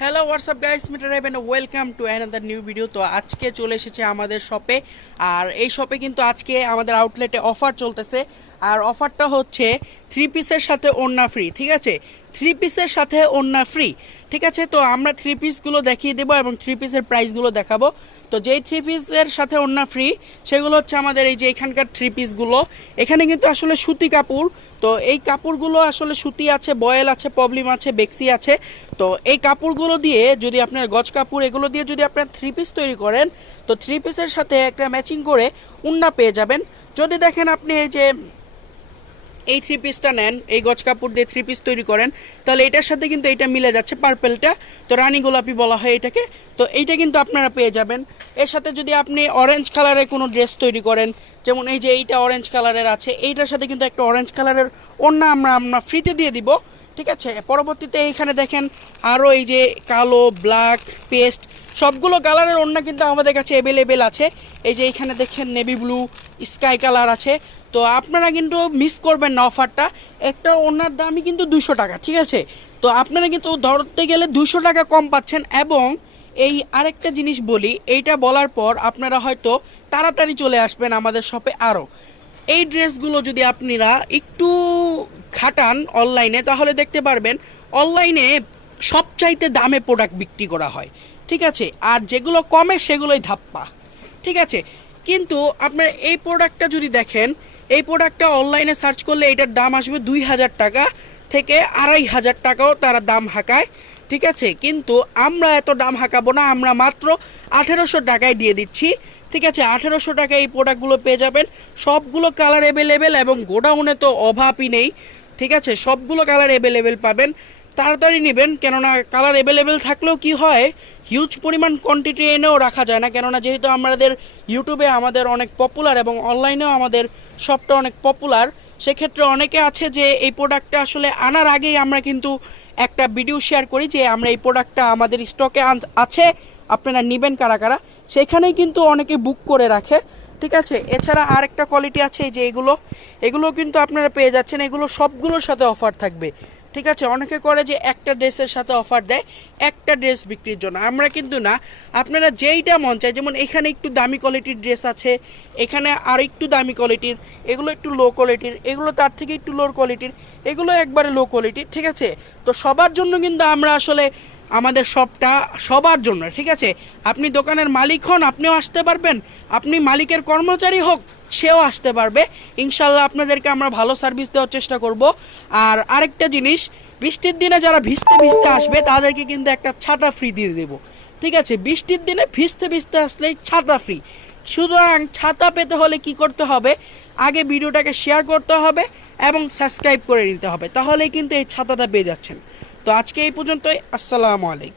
Hello what's up guys, মিটার রাইবেন, welcome to another new video. তো আজকে চলে এসেছে আমাদের শপে। আর এই শপে কিন্তু আজকে আমাদের আউটলেটে অফার চলতেছে। আর অফারটা হচ্ছে 3 পিসের সাথে ওড়না ফ্রি। ঠিক আছে, 3 পিসের সাথে ওড়না ফ্রি। ঠিক আছে, তো আমরা 3 পিসগুলো দেখিয়ে দেবো এবং 3 পিসের প্রাইসগুলো দেখাবো। তো যেই 3 পিসের সাথে ওড়না ফ্রি সেগুলো হচ্ছে আমাদের এই যে এখানকার 3 পিসগুলো। এখানে কিন্তু আসলে সুতি কাপড়। তো এই কাপড়গুলো আসলে সুতি আছে, বয়েল আছে, প্রবলেম আছে, বেক্সি আছে। তো এই কাপড়গুলো দিয়ে যদি আপনার গজ কাপড় এগুলো দিয়ে যদি আপনার 3 পিস তৈরি করেন, তো 3 পিসের সাথে একটা ম্যাচিং করে ওড়না পেয়ে যাবেন। যদি দেখেন আপনি এই যে এই 3 পিসটা নেন, এই গজ কাপড় দিয়ে 3 পিস তৈরি করেন, তাহলে এটার সাথে কিন্তু এটা মিলে যাচ্ছে, পার্পেলটা। তো রানী গোলাপি বলা হয় এটাকে। তো এইটা কিন্তু আপনারা পেয়ে যাবেন। এর সাথে যদি আপনি অরেঞ্জ কালারের কোনো ড্রেস তৈরি করেন, যেমন এই যে এইটা অরেঞ্জ কালারের আছে, এইটার সাথে কিন্তু একটা অরেঞ্জ কালারের ওড়না আমরা ফ্রিতে দিয়ে দিব। ঠিক আছে, পরবর্তীতে এইখানে দেখেন আরও এই যে কালো, ব্ল্যাক, পেস্ট সবগুলো কালারের ওড়না কিন্তু আমাদের কাছে অ্যাভেলেবেল আছে। এই যে এইখানে দেখেন নেভি ব্লু, স্কাই কালার আছে। তো আপনারা কিন্তু মিস করবেন না অফারটা। একটা ওড়নার দামই কিন্তু 200 টাকা। ঠিক আছে, তো আপনারা কিন্তু ধরতে গেলে 200 টাকা কম পাচ্ছেন। এবং এই আরেকটা জিনিস বলি, এইটা বলার পর আপনারা হয়তো তাড়াতাড়ি চলে আসবেন আমাদের শপে। আরও এই ড্রেসগুলো যদি আপনারা একটু খাটান অনলাইনে, তাহলে দেখতে পারবেন অনলাইনে সবচাইতে দামে প্রোডাক্ট বিক্রি করা হয়। ঠিক আছে, আর যেগুলো কমে সেগুলোই ধাপ্পা। ঠিক আছে, কিন্তু আপনার এই প্রোডাক্টটা যদি দেখেন, এই প্রোডাক্টটা অনলাইনে সার্চ করলে এটার দাম আসবে 2000 টাকা থেকে 2500 টাকাও তারা দাম হাঁকায়। ঠিক আছে, কিন্তু আমরা এত দাম হাঁকাবো না, আমরা মাত্র 1800 টাকায় দিয়ে দিচ্ছি। ঠিক আছে, 1800 টাকায় এই প্রোডাক্টগুলো পেয়ে যাবেন। সবগুলো কালার অ্যাভেলেবেল এবং গোডাউনে তো অভাবই নেই। ঠিক আছে, সবগুলো কালার অ্যাভেলেবেল পাবেন। তাড়াতাড়ি নেবেন, কেননা কালার অ্যাভেলেবেল থাকলেও কি হয়, হিউজ পরিমাণ কোয়ান্টিটি এনেও রাখা যায় না। কেননা যেহেতু আমাদের ইউটিউবে আমাদের অনেক পপুলার এবং অনলাইনেও আমাদের শপটা অনেক পপুলার, সেক্ষেত্রে অনেকে আছে যে এই প্রোডাক্টটা আসলে আনার আগেই আমরা কিন্তু একটা ভিডিও শেয়ার করি যে আমরা এই প্রোডাক্টটা আমাদের স্টকে আছে, আপনারা নেবেন কারা কারা, সেখানেই কিন্তু অনেকে বুক করে রাখে। ঠিক আছে, এছাড়া আরেকটা কোয়ালিটি আছে এই যে এগুলো কিন্তু আপনারা পেয়ে যাচ্ছেন। এগুলো সবগুলোর সাথে অফার থাকবে। ঠিক আছে, অনেকে করে যে একটা ড্রেসের সাথে অফার দেয় একটা ড্রেস বিক্রির জন্য, আমরা কিন্তু না। আপনারা যেইটা মন চায়, যেমন এখানে একটু দামি কোয়ালিটির ড্রেস আছে, এখানে আর একটু দামি কোয়ালিটির, এগুলো একটু লো কোয়ালিটির, এগুলো তার থেকে একটু লো কোয়ালিটির, এগুলো একবারে লো কোয়ালিটির। ঠিক আছে, তো সবার জন্য কিন্তু আমরা আসলে আমাদের শপটা সবার জন্য। ঠিক আছে, আপনি দোকানের মালিক হন, আপনিও আসতে পারবেন, আপনি মালিকের কর্মচারী হোক, সেও আসতে পারবে। ইনশাল্লাহ আপনাদেরকে আমরা ভালো সার্ভিস দেওয়ার চেষ্টা করব। আর আরেকটা জিনিস, বৃষ্টির দিনে যারা ভিজতে ভিজতে আসবে তাদেরকে কিন্তু একটা ছাতা ফ্রি দিয়ে দেবো। ঠিক আছে, বৃষ্টির দিনে ভিজতে ভিজতে আসলেই ছাতা ফ্রি। সুতরাং ছাতা পেতে হলে কি করতে হবে, আগে ভিডিওটাকে শেয়ার করতে হবে এবং সাবস্ক্রাইব করে নিতে হবে, তাহলেই কিন্তু এই ছাতাটা পেয়ে যাচ্ছেন। তো আজকে এই পর্যন্তই। আসসালামু আলাইকুম।